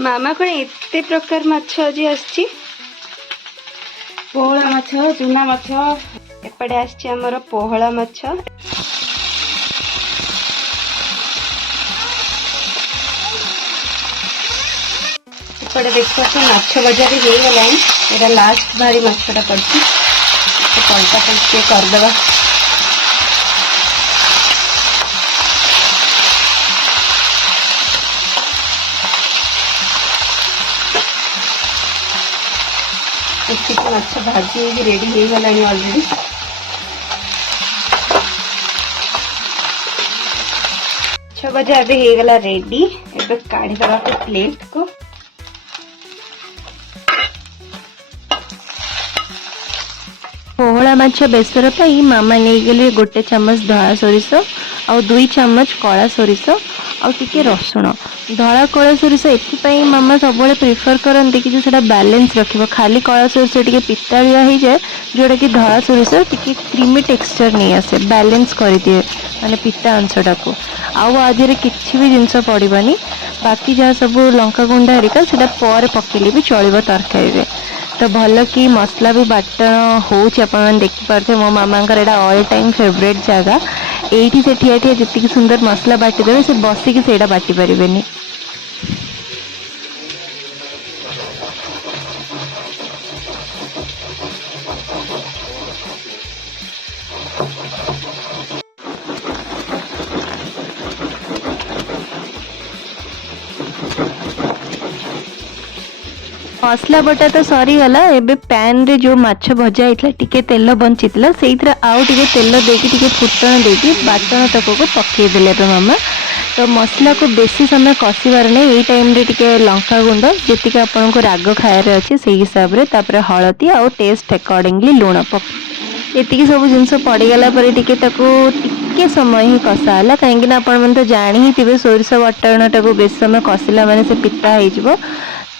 मामा कौन एते प्रकार माछ आज आछि पोहला माछ चूना माछ एपटे आछि हमर पोहला माछ एपटे देखो तो माछ भजा भी हो गला एटा लास्ट भारी माछटा पड़छि तो पलटा पलटे कर देबा माछ भाजी रेडी हो गला ऑलरेडी माछ भजा अभी हो गला रेडी एबे काढी दबा प्लेट को पोहला माछ बेसर पाई मामा नहीं गले गोटे चम्मच धला सोरिष आ 2 चम्मच कला सोरिष आ टिके रसुण धला कला सोरिष एथि मामा सब प्रिफर करते कि जो बैलेंस रखिबो खाली कला सोरिष टिके पितालिया हो जाए जोटा कि धला सोरिष टिके क्रीमी टेक्सचर नहीं आसे बैलेंस कर दिए माने पिता अंशटा को आउ आधे किसी भी जिनस पड़ानी बाकी जहाँ सब लंका गुंडा हरिका से पर पकेले भी चलो तरकारी तो भल कि मसला भी बाटण हो देखिपे मो मामा एटा ऑल टाइम फेवरेट जगह एठी से ठिया ठिया जितनी सुंदर मसला बाटिदेवे से बसिकी से बाटी पारे मसला बटा तो सरी गला एबे पैन रे जो माछ भजा होता टिके तेल बंची से आउ टिके तेल देकी टिके फुटण देकी बाटण तक को पकई देले मामा तो मसला को बेसी समय कषिबार नहीं ये टाइम रे टिके लंका गुंड जी आपन को राग खायार अच्छे से हिसाब रे तापर हलदी आउ टेस्ट अकॉर्डिंगली लूण ये सब जिनस पड़गला टिके समय ही कषाला कहीं आपण तो जानी ही थे सोरिष बटण टाक बेस समय कषिला माने से पिता हो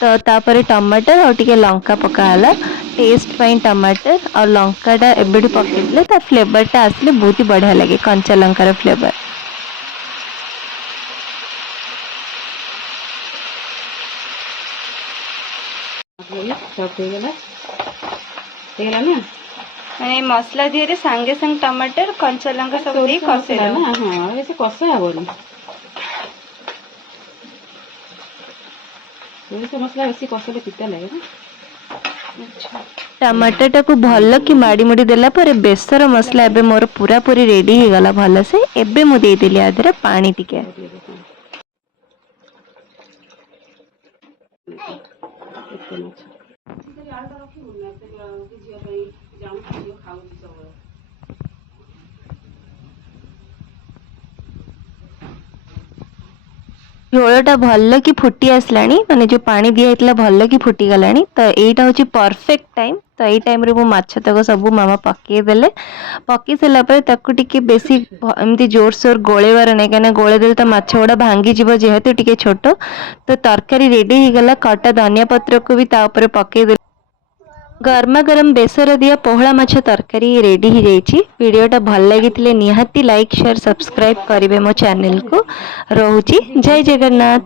तो तापर टमाटर और टिके लंका पकाला टेस्ट पाई टमाटर और लंकाटा एबेठू पकेले ता फ्लेवरटा आसले बहुत ही बढ़िया लगे कंचा लंकार फ्लेवर माने मसला दिए सांगे संग टमाटर कंचा लंका सब दे कसेला ना हां ऐसे कसे आबोनी मसला बेसी कषले पिता लगे ना टमाटर टाकू भल कि माड़ी मुड़ी देला पर बेसर मसला एबे मोर पूरा पूरी रेडी हो गला भल से एबे मु दे देली आधरे पानी टिके झोलटा भल कि फुटी आसलानी माने जो पानी दिया हेतला भल कि फुटी गलानी तो एटा होची परफेक्ट टाइम तो एई टाइम रे मो माछ तक सब मामा पके देले पके सला पर ताकू टिके बेसी एमती जोर सोर गोळेवार नै कने गोळे देले तो माछ ओडा भांगी जिवो जेहेतु टिके छोटो तो तरकारी रेडी हो गला कटा धनिया पत्र को भी ता ऊपर पके दे गर्मा गरम बेसर दिया पोहला माछ तरकारी रेडी हो जाइए वीडियोटा भल लगी निहाती लाइक शेयर सब्सक्राइब करेंगे मो चैनल को रोची जय जगन्नाथ।